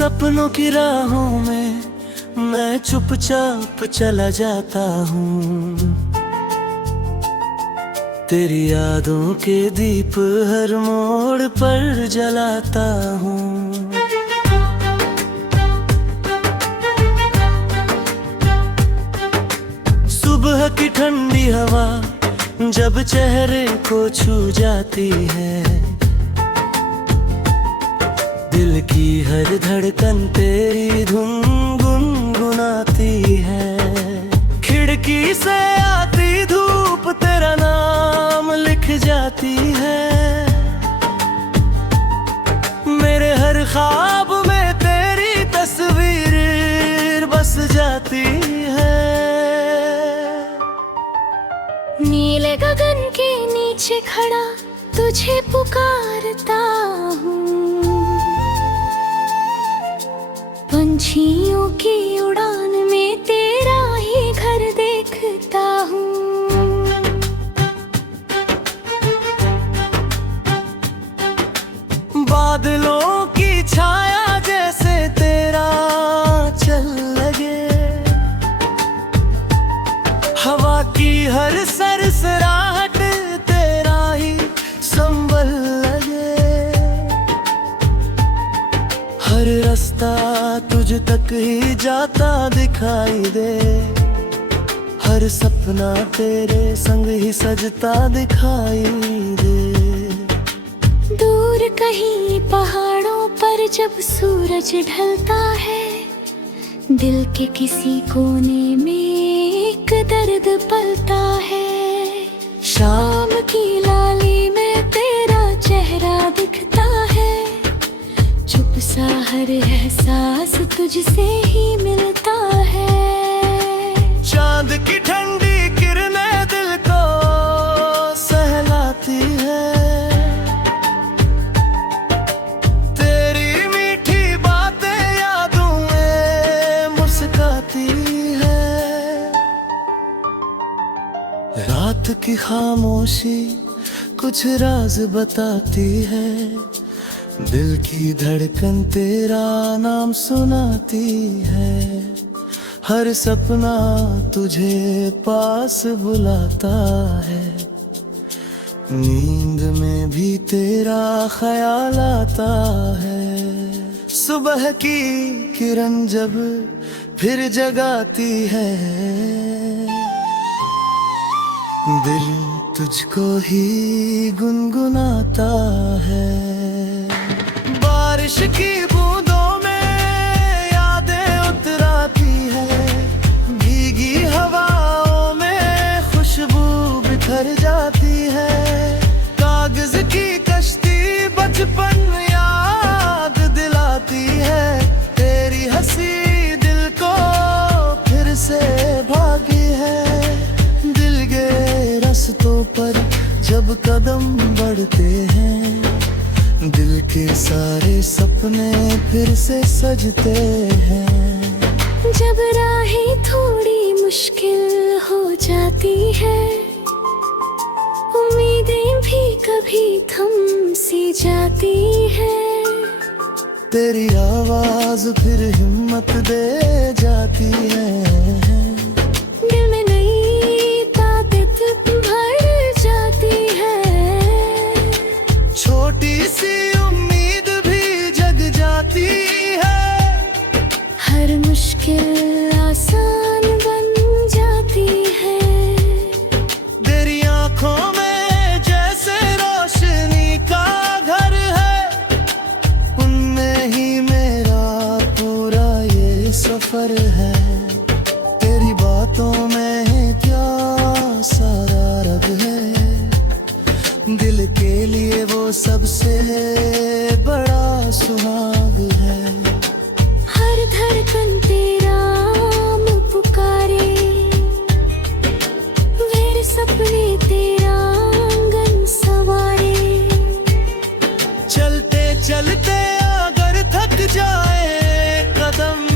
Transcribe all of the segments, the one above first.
सपनों की राहों में मैं चुपचाप चला जाता हूँ। तेरी यादों के दीप हर मोड़ पर जलाता हूँ। सुबह की ठंडी हवा जब चेहरे को छू जाती है, दिल की हर धड़कन तेरी धुन गुनगुनाती है। खिड़की से आती धूप तेरा नाम लिख जाती है। मेरे हर ख्वाब में तेरी तस्वीर बस जाती है। नीले गगन के नीचे खड़ा तुझे पुकारता हूँ। पंछियों की उड़ान में तेरा ही घर देखता हूँ। बादलों की छाया जैसे तेरा चल लगे, हवा की हर सरसराहट तेरा ही संभल लगे। हर रास्ता तुझ तक ही जाता दिखाई दे, हर सपना तेरे संग ही सजता दिखाई दे। दूर कहीं पहाड़ों पर जब सूरज ढलता है, दिल के किसी कोने में एक दर्द पलता है। शाम की लाली में तेरा चेहरा दिखता है, चुप सा हर एहसास तुझसे ही मिलता है। चांद की ठंडी किरणें दिल को सहलाती है, तेरी मीठी बातें यादों में मुस्काती है। रात की खामोशी कुछ राज बताती है, दिल की धड़कन तेरा नाम सुनाती है। हर सपना तुझे पास बुलाता है, नींद में भी तेरा ख्याल आता है। सुबह की किरण जब फिर जगाती है, दिल तुझको ही गुनगुनाता है। बारिश की बूंदों में यादें उतराती है, भीगी हवाओं में खुशबू बिखर जाती है। कागज की कश्ती बचपन याद दिलाती है, तेरी हंसी दिल को फिर से भागी है। दिल के रास्तों पर जब कदम बढ़ते हैं, दिल के सारे सपने फिर से सजते हैं। जब राहें थोड़ी मुश्किल हो जाती है, उम्मीदें भी कभी थम सी जाती है। तेरी आवाज फिर हिम्मत दे जाती है, दिल में नई ताकत भर जाती है। छोटी सी उम्मीद भी जग जाती है, हर मुश्किल आसान बन जाती है। तेरी आंखों में जैसे रोशनी का घर है, उनमें ही मेरा पूरा ये सफर है। तेरी बातों में क्या सारा रब है, दिल के लिए वो सबसे बड़ा सुहाग है। हर धड़कन तेरा नाम पुकारे, मेरे सपने तेरा आंगन संवारे। चलते चलते अगर थक जाए कदम,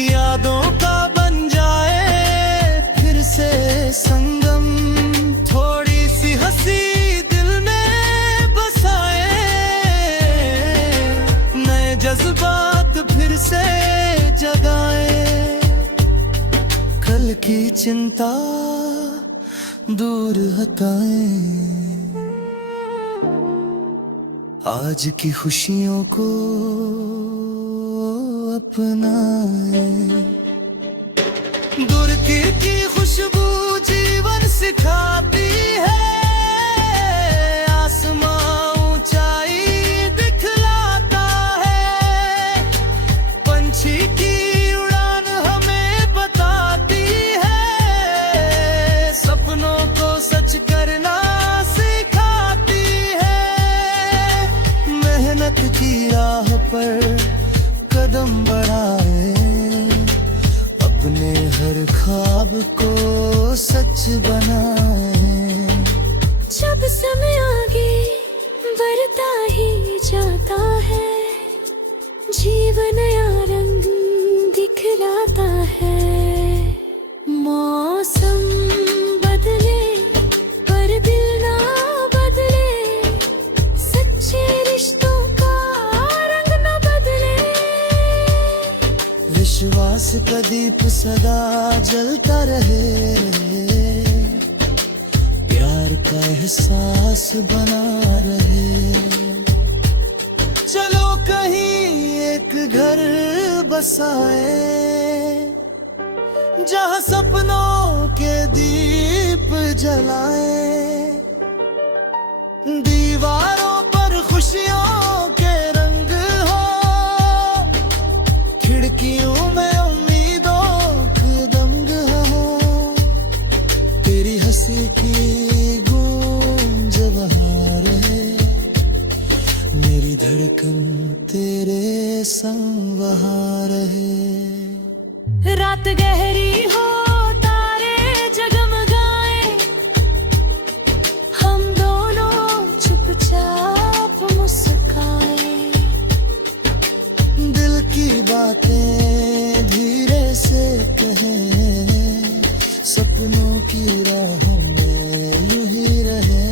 यादों का बन जाए फिर से संगम। थोड़ी सी हंसी दिल में बसाए, नए जज्बे से जगाए, कल की चिंता दूर हटाए, आज की खुशियों को अपनाए। दूर की खुशबू जीवन सिखाती है, आसमां ऊंचाई दिखलाता है, पंछी की उड़ान हमें बताती है, सपनों को सच करना सिखाती है। मेहनत की राह पर कदम बढ़ाए, अपने हर ख्वाब को सच बनाए। जब समय आगे बढ़ता ही जाता है, जीवन नया रंग दिखलाता है। मौसम बदले पर दिल ना बदले, सच्चे रिश्तों का रंग ना बदले। विश्वास का दीप सदा जलता रहे, प्यार का एहसास बना रहे। चलो कहीं एक घर बसाए, जहाँ सपनों के दीप जलाए, दीवारों पर खुशियों के रंग हो, खिड़कियों में उम्मीदों के दंग हो, तेरी हंसी की गूंज वहाँ रहे, मेरी धड़कन तेरे संग वहाँ रहे। रात गहरी हो तारे जगमगाए, हम दोनों चुपचाप मुस्काए, दिल की बातें धीरे से कहें, सपनों की राहों में यूं ही रहे।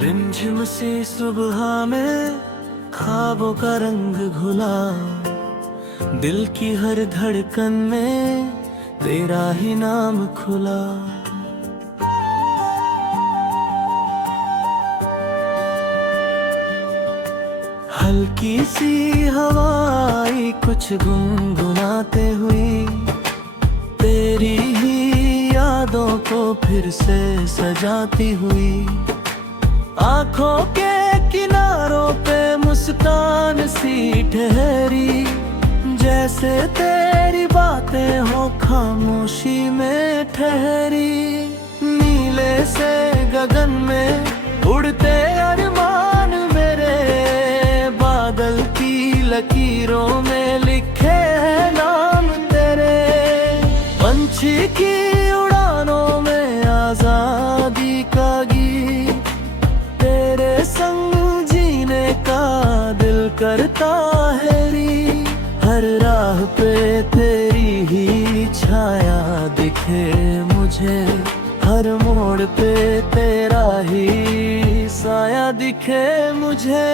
रिमझिम सी सुबह में ख्वाबों का रंग घुला, दिल की हर धड़कन में तेरा ही नाम खुला। हल्की सी हवाई कुछ गुनगुनाते हुई, तेरी ही यादों को फिर से सजाती हुई। आँखों के किनारों पे मुस्कान सी ठहरी, जैसे तेरी बातें हो खामोशी में ठहरी। नीले से गगन में उड़ते अरमान मेरे, बादल की लकीरों में लिखे हैं नाम तेरे। पंछी की उड़ानों में आजादी का गीत, तेरे संग जीने का दिल करता है री। हर राह पे तेरी ही छाया दिखे मुझे, हर मोड़ पे तेरा ही साया दिखे मुझे।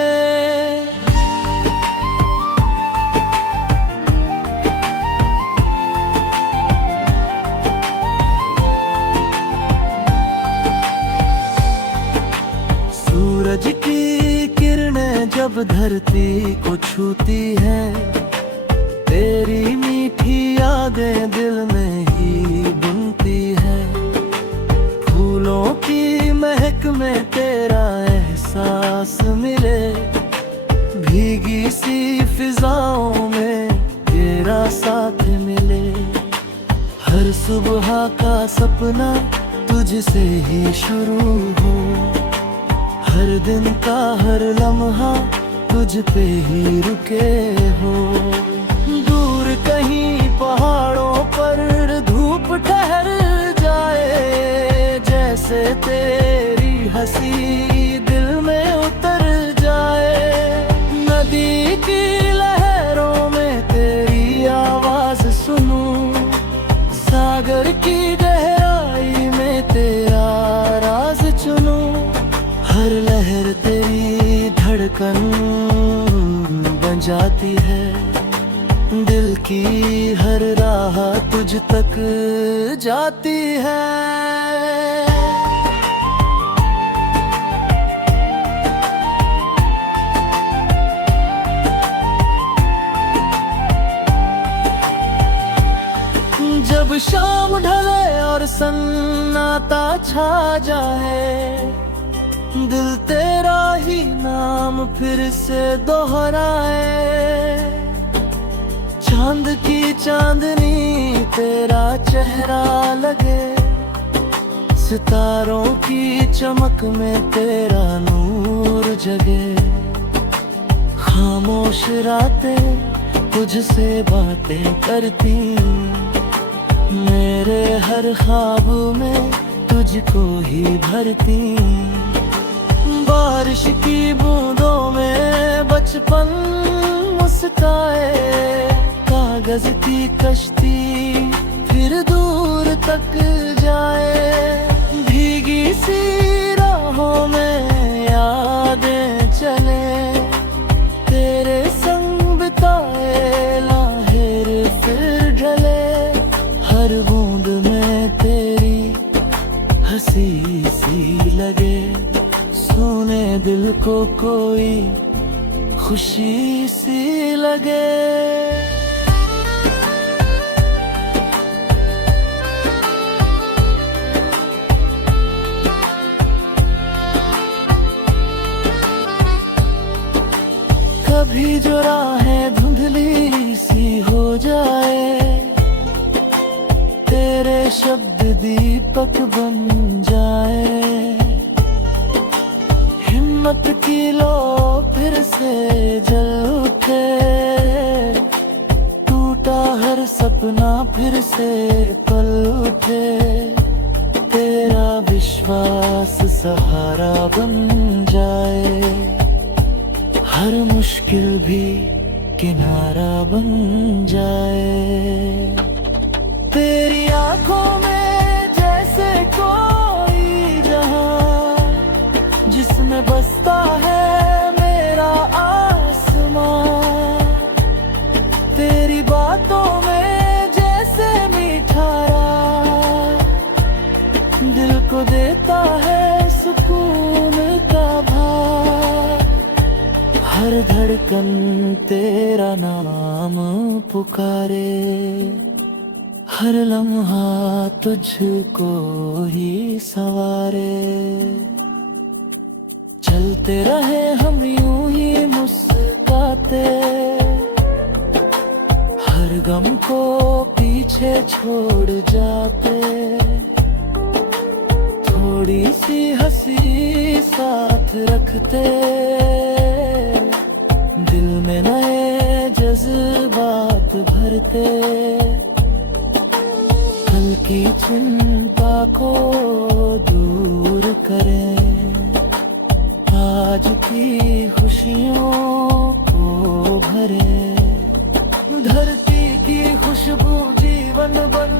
सूरज की किरणें जब धरती को छूती है, तेरी मीठी यादें दिल में ही बुनती है। फूलों की महक में तेरा एहसास मिले, भीगी सी फिजाओं में तेरा साथ मिले। हर सुबह का सपना तुझसे ही शुरू हो, हर दिन का हर लम्हा तुझ पे ही रुके हो। दूर कहीं पहाड़ों पर धूप ठहर जाए, जैसे तेरी हंसी दिल में उतर जाए। नदी की लहरों में तेरी आवाज सुनूं, सागर की गहराई जाती है, दिल की हर राह तुझ तक जाती है। जब शाम ढले और सन्नाटा छा जाए, दिल तेरा ही नाम फिर से दोहराए। चांद की चांदनी तेरा चेहरा लगे, सितारों की चमक में तेरा नूर जगे। खामोश रातें तुझसे बातें करती, मेरे हर ख्वाब में तुझको ही भरती। बारिश की बूंदों में बचपन मुस्काए, कागज की कश्ती फिर दूर तक जाए। भीगी सी राहों में यादें चले, तेरे संग बिताए लाहिर फिर ढले। हर बूंद में तेरी हंसी सी लगे, सुने दिल को कोई खुशी सी लगे। कभी जो राहें धुंधली सी हो जाए, तेरे शब्द दीपक बन जाए। हिम्मत की लो फिर से जल उठे, टूटा हर सपना फिर से पल उठे। तेरा विश्वास सहारा बन जाए, हर मुश्किल भी किनारा बन जाए। तेरी आंखों में जैसे कोई जहां, जिसमें बसता है मेरा आसमां। तेरी बातों में जैसे मीठा राग, दिल को देता है सुकून का भाव। हर धड़कन तेरा नाम पुकारे, हर लम्हा तुझको ही सवारे। चलते रहे हम यूं ही मुस्कुराते, हर गम को पीछे छोड़ जाते। थोड़ी सी हंसी साथ रखते, दिल में नए जज्बात भरते। कल की चिंता को दूर करें, आज की खुशियों को भरे। धरती की खुशबू जीवन बन